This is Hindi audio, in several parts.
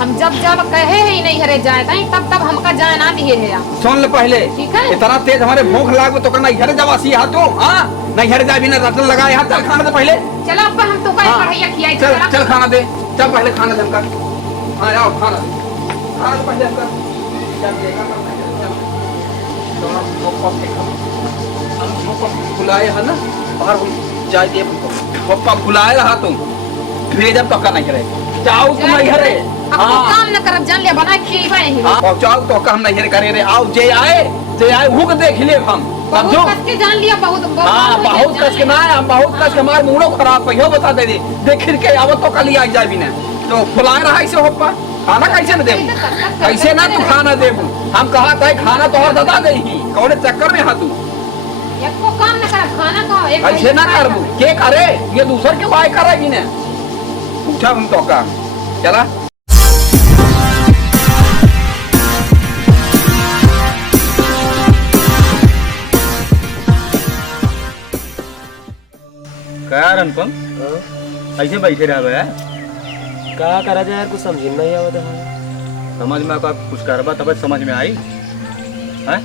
हम जब जब कहे ही नहीं हरे जाए तब तब हमका जाए ना दिए है। सुन ले पहले, ठीक है? इतना तेज हमारे भूख लाग तो करना हरे जावासी हां तू। हां नहीं हरे जा बिना रटन लगाए हां। चल खाना दे पहले। चलो अब हम तो कहीं पढ़ाइया खियाई। चल चल खाना दे। चल पहले खाना दे हमका। हां आओ खाना दे। खाना तो पहले हमका चल देगा तो बुलाए है ना बाहर हम जाए दे। पप्पा बुलाए रहा तुम भेजब तो का नहीं करे जाओ तुम नहीं हरे। हां काम न करब जान ले बना खिएबे ही। हां जाओ तो का हम नहीं हरे करे रे। आओ जे आए हुक देख ले हम बहुत कस के जान लिया। बहुत बहुत कस के ना हम बहुत कस के हमार मूडो खराब पहियो बता दे देख के आवत तो कल आ जाए भी ना तो फुलाए रहा ऐसे होप्पा खाना कैसे न देबू कैसे ना तू खाना देबू। हम कहा था खाना तो और दादा दे ही कौन चक्कर में हा तू एको काम न कर खाना का एक ऐसे ना करबू के करे ये दूसर के वाय करेगी ना पूछा हम तो का चला। क्या अनुपम ऐसे बैठे रहे यार क्या करा जाए यार कुछ समझ नहीं आवत है। समझ में आपका कुछ करबा तब समझ में आई है।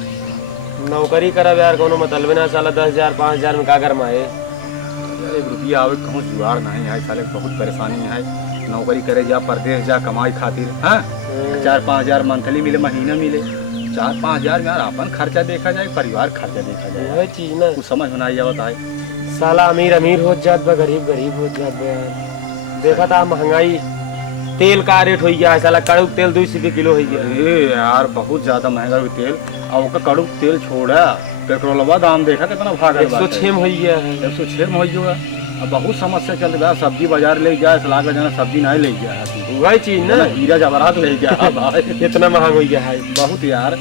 नौकरी करब यार कोनो मतलब ना साला 10,000 5,000 में का कर माए। एक रुपया आवे कहूँ जुगाड़ नहीं है साले बहुत परेशानी है। नौकरी करे जा परदेश जा कमाई खातिर हाँ 4-5 हजार मंथली मिले महीना मिले 4-5 हजार में यार अपन खर्चा देखा जाए परिवार खर्चा देखा जाए यह चीज ना कुछ समझ में नहीं आवत है। साला अमीर अमीर हो जात बा गरीब गरीब हो जात बा यार। देखा था महंगाई तेल का रेट हो गया है साला कड़ू तेल 200 रुपये किलो हो गया। अरे यार बहुत ज्यादा महंगा भी तेल और का कड़ू तेल छोड़ा पेट्रोलवा दाम देखा कितना भाग 106 में हो गया है 106 में हो गया। अब बहुत समस्या चल रहा है सब्जी बाजार ले जाए सलाह का जाना सब्जी नहीं ले गया वही चीज ना हीरा जवाहरात ले गया भाई इतना महंगा हो गया है बहुत यार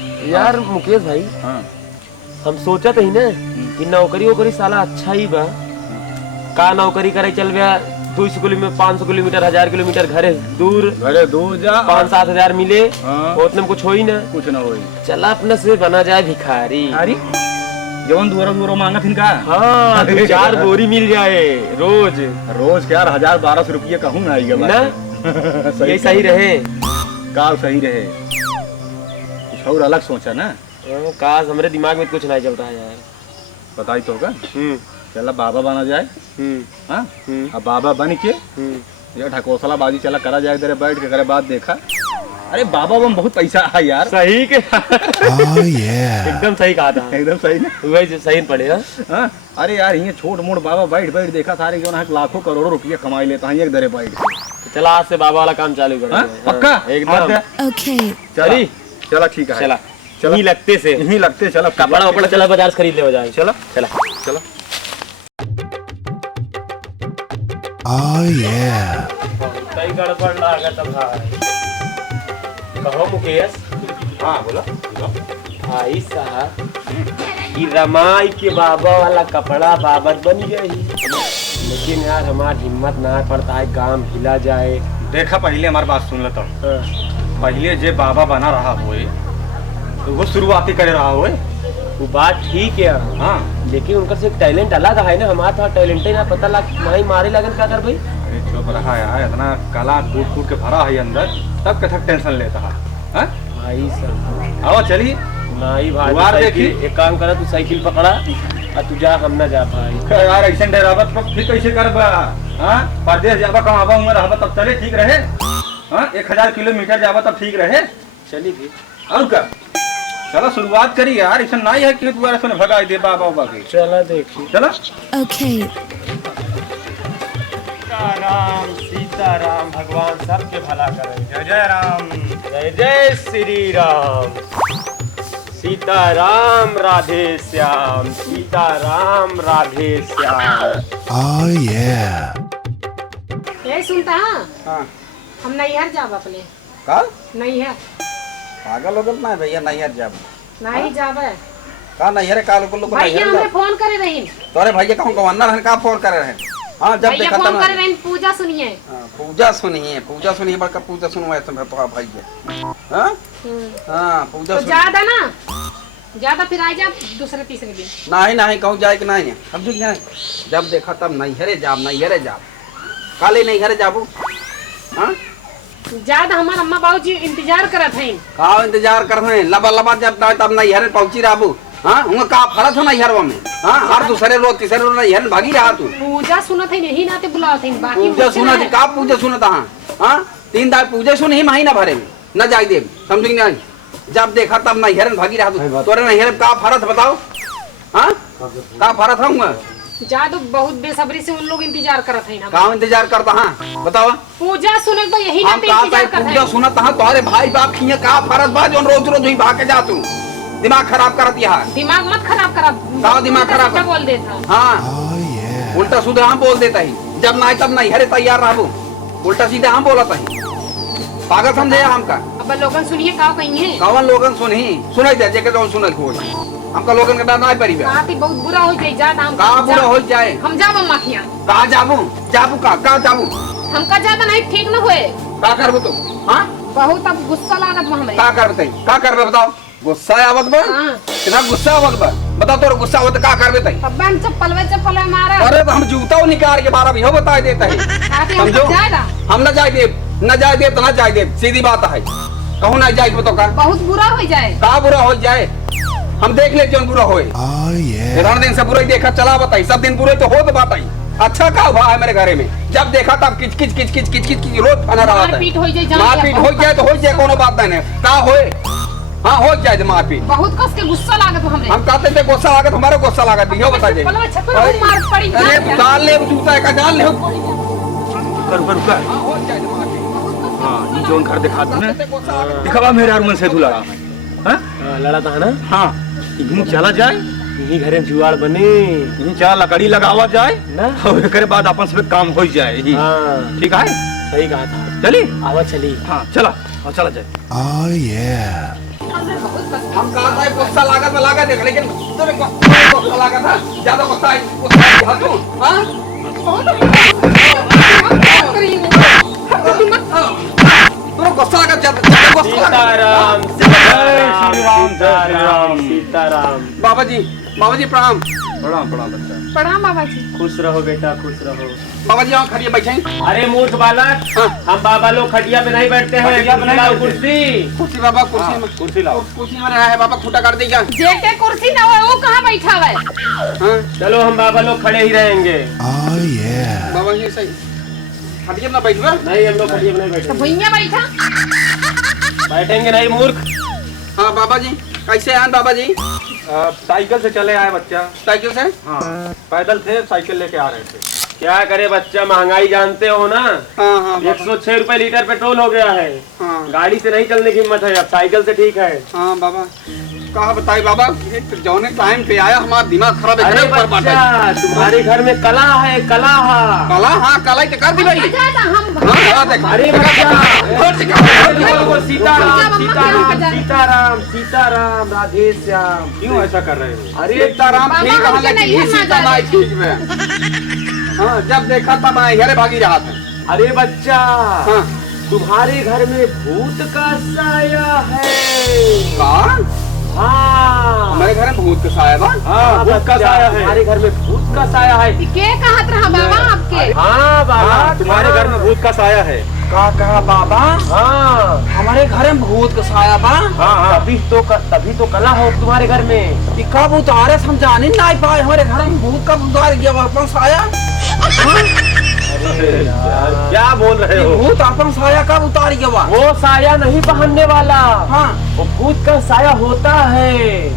मुकेश भाई। हाँ हम सोचत ही ना कि नौकरी वोकरी साला अच्छा ही बा का नौकरी करे चल गया 200 किलोमीटर 500 किलोमीटर 1000 किलोमीटर घरे दूर जा 5-7 हजार मिले हाँ। उतने में कुछ हो ही ना कुछ ना हो चला अपने से बना जाए भिखारी। अरे जवन दूर मांगा थी का हाँ 4 बोरी मिल जाए रोज रोज क्या 1000-1200 रुपये कहूँ ना आएगा ना सही सही रहे का सही रहे कुछ और अलग सोचा ना काश हमारे दिमाग में कुछ नहीं चल रहा है यार बताई तो का चला बाबा बना जाए हाँ अब बाबा बन के ये ढकोसला बाजी चला करा जाए तेरे बैठ के करे बात देखा। अरे बाबा में बहुत पैसा है यार सही के एकदम सही कहा था एकदम सही ना वही सही पड़ेगा। हाँ अरे यार ये छोट मोट बाबा बैठ बैठ देखा सारे जो है लाखों करोड़ों रुपये कमाई लेता है एक दरे बैठ चला आज से बाबा वाला काम चालू कर पक्का एकदम चली चला ठीक है चला यही लगते से यही लगते चलो कपड़ा वपड़ा चला बाजार से खरीद ले जाए चलो चला चलो सही गड़बड़ लागत भाई कहो मुकेश। हाँ बोलो भाई साहब ये रमाई के बाबा वाला कपड़ा बाबर बन गई लेकिन यार हमारी हिम्मत ना पड़ता है काम हिला जाए। देखा पहले हमारी बात सुन लेता हूँ पहले जे बाबा बना रहा होए तो वो शुरुआती करे रहा होए वो बात ठीक है हाँ लेकिन उनका से टैलेंट अलग है ना हमारा था टैलेंट ही ना पता लग नहीं मारे लगन क्या कर भाई। अरे चुप रहा यार इतना कला कूट कूट के भरा है अंदर तब कथक टेंशन लेता है भाई साहब आओ चलिए नहीं भाई देखिए एक काम करा तू साइकिल पकड़ा और तू जा हम ना जा भाई यार ऐसे डरावत फिर कैसे करबा हाँ परदेश जाबा कमाबा उम्र रहबा तब चले ठीक रहे हाँ 1000 किलोमीटर जाबा तब ठीक रहे चली फिर और क्या चलो शुरुआत करी यार ऐसा नहीं है कि तुम्हारा सुन भगा दे बाबा बाबा के चला देखिए चलो ओके राम सीताराम भगवान सबके भला करे जय जय राम जय जय श्री राम सीताराम राधे श्याम सीताराम राधे श्याम यही सुनता हाँ हम नैहर जाब अपने का नैहर पागल हो गल ना भैया नैहर जाब नहीं जाबे का नैहर काल को लोग भैया हमें फोन करे रही तोरे भैया कहूँ गवर्नर हैं का फोन करे रहे हाँ जब भैया देखा फोन करे रही पूजा सुनिए पूजा सुनिए बड़का पूजा सुनवाए तो तो भैया हाँ हाँ पूजा तो ज्यादा ना ज्यादा फिर आ जा दूसरे तीसरे दिन नहीं नहीं कहूँ जाए कि नहीं समझ जाए जब देखा तब नैहरे जाब काले नैहरे जाबू हाँ ज्यादा हमार अम्मा बाबूजी इंतजार करत हैं। का इंतजार कर रहे हैं लबा लबा जब तब नहीं हरे पहुंची रहबू। हाँ उनका का फरक हो नहीं हरवा में। हाँ हर दूसरे रोज तीसरे रोज नहीं हरन भागी रहा तू। पूजा सुनत है यही नाते बुलावत हैं बाकी पूजा सुना थी का पूजा सुना था। हाँ 3 दाल पूजा सुन ही महीना भरे में न जाई दे समझ नहीं। जब देखा तब नहीं हरन भागी रहा तू। तोरे नहीं हरन का फरक बताओ। हाँ का फरक होऊंगा जादू बहुत बेसब्री से उन लोग इंतजार करत हैं। का इंतजार करता। हाँ बताओ पूजा सुनत तो यही हम नाते का इंतजार करत पूजा हैं। सुना था तुम्हारे भाई बाप खिया का फरक बा जो रोज रोज ही भाग के जा तू। दिमाग खराब करत यहाँ। दिमाग मत खराब करा। का दिमाग खराब क्या बोल देता। हाँ उल्टा सीधा हम बोल देता ही जब नहीं तब नहीं हरे तैयार रहबू। उल्टा सीधा हम बोलता ही पागल समझे हमका। अब लोगन सुनिए का कहिए कौन लोगन सुनही सुनाई दे जेके जौन सुनल हो हमका लोगन के डर नहीं पड़ी बे। बात ही बहुत बुरा हो जाए जात हम का बुरा हो जाए हम जाब अम्मा खिया कहा जाबू जाबू का जाबू हमका ज्यादा नहीं ठीक न होए। का करबू तू। हाँ बहुत अब गुस्सा लागत बा हमें। का करबे का करबे बताओ। गुस्सा आवत बा हाँ। कितना गुस्सा आवत बा बताओ। तोर गुस्सा आवत का करबे तई। अब हम चप्पल मारा अरे तो हम जूता निकाल के बारह भी हो बता देता है समझो। हम न जाए दे न जाए दे तो न जाए दे सीधी बात है। कहूँ ना जाए तो का बहुत बुरा हो जाए। का बुरा हो जाए हम देख ले जो बुरा होए। दिन से बुरा ही देखा चला बताई सब दिन बुरे तो हो तो बताई। अच्छा का हुआ है मेरे घरे में जब देखा तब किच किच किच किच किच किच रोज खाना रहा था। मारपीट हो जाए मारपीट हो जाए तो हो जाए कोनो बात नहीं का होए। हाँ हो जाए मारपीट बहुत कस के गुस्सा लागत हमें। हम कहते थे गुस्सा लागत हमारा गुस्सा लागत नहीं हो बता दे। मार पड़ी अरे डाल ले जूता का डाल ले कर कर कर हो जाए मारपीट। हाँ ये जोन घर दिखा तू ने दिखावा मेरे अरमन से लड़ा हाँ लड़ा था ना। हाँ यूं चला जाए यही घरे में जुआड़ बने यूं चला लकड़ी लगावा जाए ना। और एकरे बाद अपन से काम हो जाए ही। हाँ ठीक है सही कहा था। चली आवा चली। हाँ चला और चला जाए। हम कहा था गुस्सा लागत देख लेकिन तेरे को गुस्सा लागत था ज्यादा गुस्सा है तू। हाँ तोरा गुस्सा लागत ज्यादा गुस्सा सीताराम सीताराम सीताराम। बाबा जी प्रणाम। प्रणाम प्रणाम बच्चा। प्रणाम बाबा जी। खुश रहो बेटा खुश रहो। बाबा जी यहाँ खड़िए बैठे। अरे मूर्ख बालक हाँ। हम बाबा लोग खटिया पे नहीं बैठते हैं। खटिया पे नहीं लाओ बैठते। कुर्सी। कुर्सी बाबा कुर्सी में कुर्सी लाओ। कुर्सी में रहा है बाबा खूटा काट देगा। जेके कुर्सी ना हो वो कहाँ बैठा हुआ है। हाँ चलो हम बाबा लोग खड़े ही रहेंगे। बाबा जी सही खड़िए ना बैठवा। नहीं हम लोग खटिया पे नहीं तो बैठेंगे। भैया बैठा बैठेंगे नहीं मूर्ख। हाँ बाबा जी कैसे हैं बाबा जी। साइकिल से चले आए बच्चा। साइकिल से। हाँ पैदल थे साइकिल लेके आ रहे थे। क्या करे बच्चा महंगाई जानते हो ना। हाँ हाँ 106 रुपए लीटर पेट्रोल हो गया है। हाँ गाड़ी से नहीं चलने की हिम्मत है अब साइकिल से ठीक है। हाँ बाबा कहा बताई बाबा जौने टाइम पे आया हमारा दिमाग खराब है। अरे बच्चा तुम्हारे घर में कला है कला। कला हाँ कला के कर दी भाई। ज्यादा हम हाँ हाँ देख अरे बच्चा सीताराम मम्मा सीताराम क्या बजा- सीताराम सीताराम राधे श्याम। क्यों ऐसा कर रहे हो। अरे सीताराम बाबा, ठीक हमके कहा लेकिन नहीं ये है सीता मजा। नहीं ठीक में। हाँ जब देखा तब मैं हेरे भागी रहा था। अरे बच्चा हाँ तुम्हारे घर में भूत का साया है। कौन हाँ हमारे घर में भूत का साया बा। हाँ भूत का साया है। तुम्हारे घर में भूत का साया है। के कहत रहा बाबा आपके। हाँ बाबा हाँ तुम्हारे घर में भूत का साया है। का कहा बाबा हाँ हमारे घर में भूत का साया बा। हाँ हाँ तभी तो कला हो तुम्हारे घर में। ये कब उतारे समझा नहीं पाए हमारे घर में भूत कब उतार गया वापस साया। क्या बोल रहे हो। भूत अपन साया कब उतार गया वा। वो साया नहीं पहनने वाला। हाँ वो भूत का साया होता है।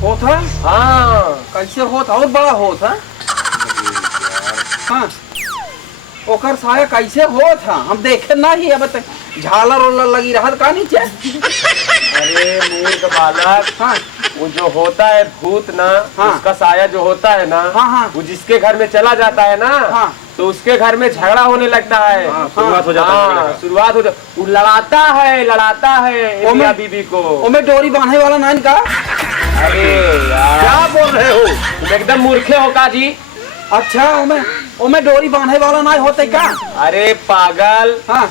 होता हाँ कैसे होता और बड़ा होता। हाँ ओकर साया कैसे होता हम देखे ना ही अब तक झालर ओलर लगी रहत का नीचे। अरे मूर्ख बालक हाँ वो जो होता है भूत ना। हाँ। उसका साया जो होता है ना। हाँ हाँ वो जिसके घर में चला जाता है ना। हाँ। तो उसके घर में झगड़ा होने लगता है। हाँ, शुरुआत हो जाता है झगड़े का। शुरुआत हो जाता वो लड़ाता है मियां बीबी को। ओमे डोरी बांधे वाला नान का। अरे यार क्या बोल रहे हो। तुम एकदम मूर्खे हो का जी। अच्छा ओमे डोरी बांधे वाला ना होते का। अरे पागल हाँ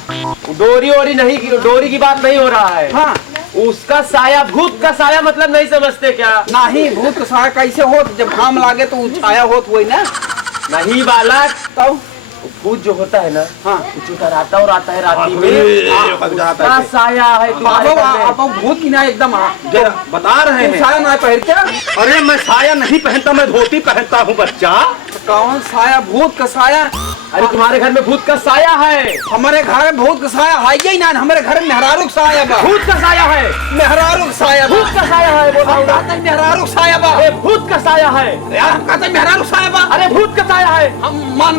डोरी ओरी नहीं डोरी की बात नहीं हो रहा है। हाँ उसका साया भूत का साया मतलब नहीं समझते क्या। नहीं भूत का साया कैसे होत जब घाम लागे तो छाया होत हुई ना। नहीं बालक तब भूत जो होता है ना, हाँ। वो चुतराता और आता है राती में। उसका उसका साया है तुम्हारे घर में। आप भूत की ना एकदम बता रहे हैं। साया ना पहन क्या? अरे मैं साया नहीं पहनता, मैं धोती पहनता हूँ बच्चा। कौन साया? भूत का साया? अरे तुम्हारे घर में भूत का साया है। हमारे घर में भूत का साया है ही ना। हमारे घर में मेहरारू का साया बा। भूत का साया है। मेहरारू का साया बा। भूत का साया है। बोल रहा हूँ ना। कहते हैं मेहरारू का साया बा। अरे भूत का साया है। यार हम कहते हैं मेहरारू का साया बा। अरे भूत का साया है। हम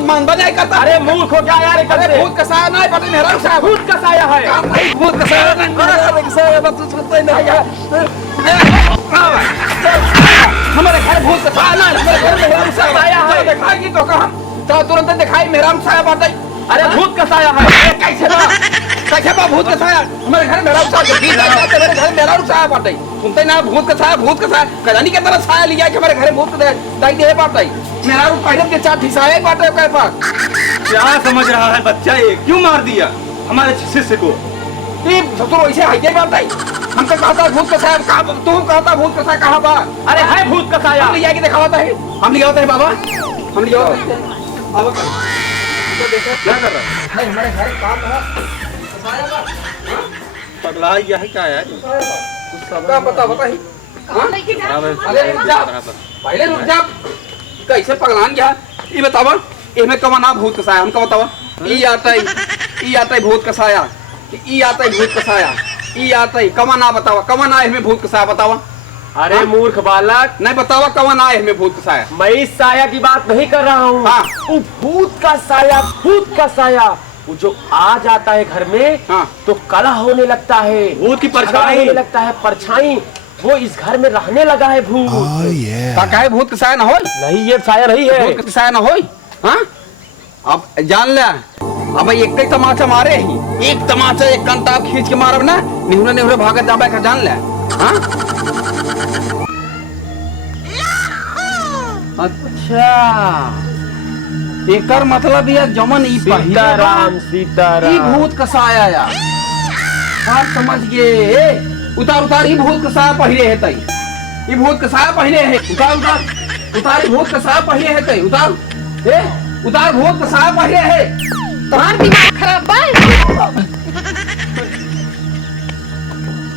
मान बजाय करता। अरे मूर्ख हो क्या यार? अरे भूत का साया नहीं पता, मेहरारू का साया बा। भूत का साया है। भाई भूत का साया नहीं, मेहरारू का साया बा। तू सुनता ही नहीं यार। हमारे घर भूत का साया नहीं, हमारे घर में मेहरारू का साया है। दिखाएगी तो कहाँ? तो तुरंत दिखाई मेहरारू का साया बात है। अरे भूत का साया है। कैसे बा? कैसे बा भूत का साया? हमारे घर में मेहरारू का साया, 20 साल से मेरे घर में मेहरारू का साया बात है। सुनते ना भूत का साया, भूत का साया। कहानी के तरह साया लिया कि हमारे घर में भूत का दाई दे बात है। मेहरारू पहले के 4 साया बात है के पास। क्या समझ रहा है बच्चा? ये क्यों मार दिया हमारे शिष्य को? ये ससुर ऐसे हाइजे बात है। हमको कहता भूत का साया कहाँ? तू कहता भूत का साया कहाँ बा? अरे है भूत का साया। हम ले जाके दिखाता है। हम ले जाते हैं बाबा। हम ले जाते हैं। अब क्या कर रहा है? हमारे घर काम है। साया बा। पगला गया है क्या यार? क्या पता ही? अरे रुक जा, पहले रुक जा। कैसे पगलान गया? ये बतावा, इसमें कौन ना भूत का साया? हमको बतावा। ई आता है भूत का साया। ई आता है भूत का साया। ई आता है कौन ना बतावा? कौन ना इसमें भूत का साया बतावा? अरे मूर्ख बालक, नहीं बतावा कौन ना इसमें भूत का साया? मैं इस साया की बात नहीं कर रहा हूँ। हाँ। वो भूत का साया, भूत का साया, वो जो आ जाता है घर में, हाँ। तो कलह होने लगता है, भूत की झगड़ा परछाई। होने लगता है, परछाई। वो इस घर में रहने लगा है भूत। का है भूत का साया ना हो? नहीं, ये साया नहीं है। भूत का साया ना हो? हाँ? अब जान ले। अब एक ही तमाचा मारे ही, एक तमाचा एक कंताब खींच के मारब ना, निहुरे भागत जाबे का जान ले। हाँ? अच्छा, एकर मतलब ये जमन ई सीताराम, सीताराम। ई भूत का साया यार। हाँ समझ गए। उतार ई भूत का साया पहले है तई। ई भूत का साया पहले है। उतार ई भूत का साया पहले है तई। उतार भूत का साया पहले है। तुम्हार दिमाग खराब बा।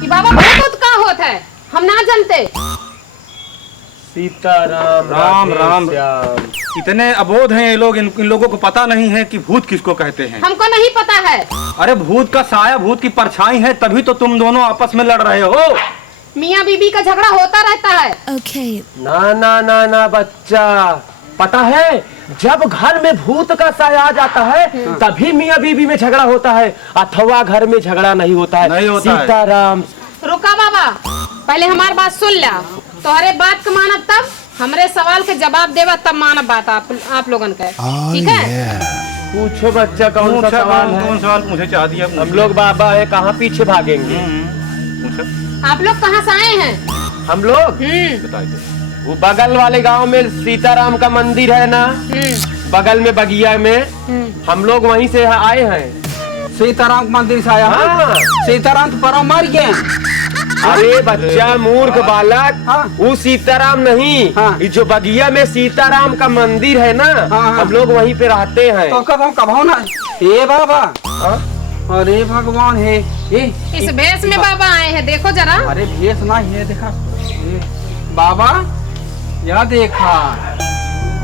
ई बाबा भूत का होत है? हम ना जानते। सीताराम, राम राम। श्याम। इतने अबोध हैं ये लोग, इन लोगों को पता नहीं है कि भूत किसको कहते हैं। हमको नहीं पता है। अरे भूत का साया, भूत की परछाई है, तभी तो तुम दोनों आपस में लड़ रहे हो। मियाँ बीबी का झगड़ा होता रहता है। Okay. ना ना ना ना बच्चा, पता है जब घर में भूत का साया आ जाता है तभी मियाँ बीबी में झगड़ा होता है, अथवा घर में झगड़ा नहीं होता है। नहीं होता है। सीताराम। रुका बाबा, पहले हमारी बात सुन ला। तोहरे बात का मानब तब, हमरे सवाल के जवाब देवा तब मानब बात आप लोगन के। ठीक है? पूछो बच्चा, कौन सा सवाल है? कौन सवाल मुझे चाह दिया? हम लोग बाबा है, कहाँ पीछे भागेंगे? पूछो। आप लोग कहाँ से आए हैं? हम लोग बताइए। वो बगल वाले गांव में सीताराम का मंदिर है ना, बगल में बगिया में, हम लोग वहीं से आए हैं। सीताराम के मंदिर से आया। हाँ। सीताराम तो परम मर गए। अरे बच्चा मूर्ख बालक, हाँ। वो सीताराम नहीं, हाँ। ये जो बगिया में सीताराम का मंदिर है ना, हाँ। हम लोग वहीं पे रहते हैं। तो कब हम कभाओ ना? हे बाबा, हाँ? अरे भगवान है। इस भेष में बाबा आए हैं, देखो जरा। अरे भेष ना है, देखा बाबा, यह देखा,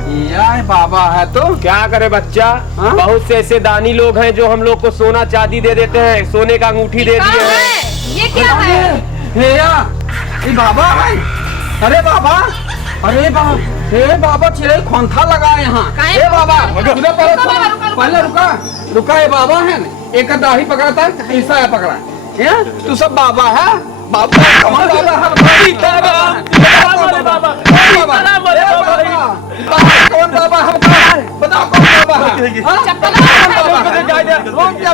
यह बाबा है तो क्या करे बच्चा, हाँ? बहुत से ऐसे दानी लोग हैं जो हम लोग को सोना चांदी दे देते हैं, सोने का अंगूठी दे कहाँ दिए हैं। है? ये क्या है? ये बाबा है। अरे बाबा, अरे बाबा, हे बाबा चिड़ै खोंथा लगा यहाँ। काहे? हे बाबा, रुको, रुको, रुको। पहले रुका, ये बाबा है ना, एक दाढ़ी पकड़ता है, ऐसा है पकड़ा है। तू सब बाबा है? बाबा कौन बाबा है? सीताराम, बाबा, कौन बाबा है? बताओ कौन बाबा है? हाँ? रुक जा,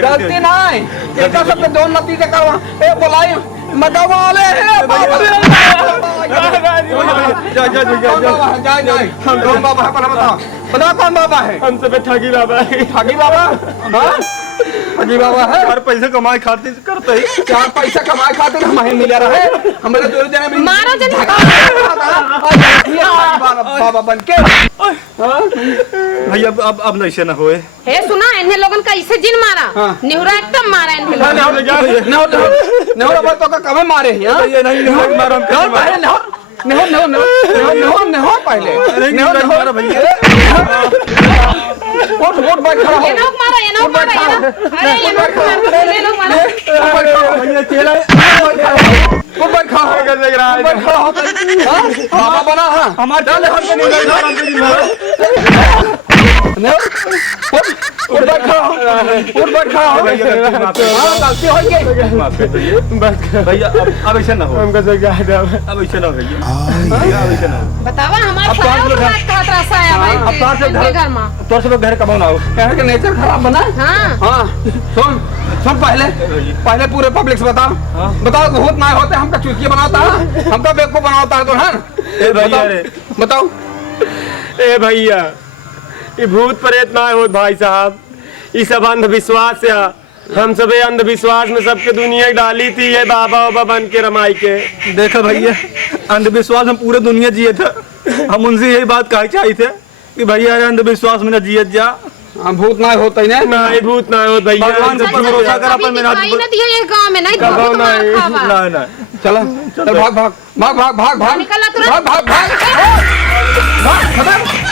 गलती नहीं। एक सब दो नतीजे करवा। ए बोलाई मतवाले हैं हम कौन बाबा है? बताओ कौन बाबा है? हम सब ठगी बाबा है। ठगी बाबा? हाँ ठगी बाबा है। हर पैसे कमाए खातिर करते ही 4 पैसा कमाए खातिर हम ही मिला रहे हमारे 2 जने में मारो जन बाबा बन के। भैया अब ऐसे ना होए। हे सुना इन्हें लोगन का इसे जिन मारा हाँ। निहुरा एकदम मारा इन्हें लोगन। नहीं तो का कमे मारे हैं भैया नहीं मारो हम नहीं पहले नहीं पहले भैया वोट बैठ खड़ा हो ये लोग मारा ये लोग मारा ये लोग अरे ये लोग मारा भैया चला वोट बैठ खड़ा हो बैठ खड़ा हो बाबा बना हां हमारे डाले हम नहीं वोट बैठ खड़ा हो हां गलती हो गई माफ कर दीजिए भैया अब ऐसे ना हो। हमको सब क्या है अब ऐसे ना हो भैया अब ऐसे ना हो। बतावा हमारे अब कहाँ से सारा का त्रासा है अब कहाँ से भाई घर में तो सब घर कमाओ ना हो। कहने का नेचर खराब बना हां हाँ सुन पहले पूरे पब्लिक से बताओ भूत ना होते हमका चुटकी बनाता है हमका बेवकूफ बनाता है तो है ए भैया रे बताओ ए भैया ये भूत प्रेत ना हो भाई साहब, ये सब अंधविश्वास है। हम सब अंधविश्वास में सबके दुनिया डाली थी ये बाबा बाबा बन के रमाई के। देखो भैया अंधविश्वास हम पूरे दुनिया जिए थे। हम उनसे यही बात कही चाहिए थे कि भैया अंधविश्वास में न जिए जा। भूत ना होता ही ना ये भूत ना हो भैया। भगवान से पर भरोसा कर अपन मेरा दिखाई ना दिया ये गांव में नहीं तो कहो ना मार खावा ना ना चलो चल भाग भाग भाग भाग भाग भाग निकला तुरंत भाग भाग भाग भाग खत्म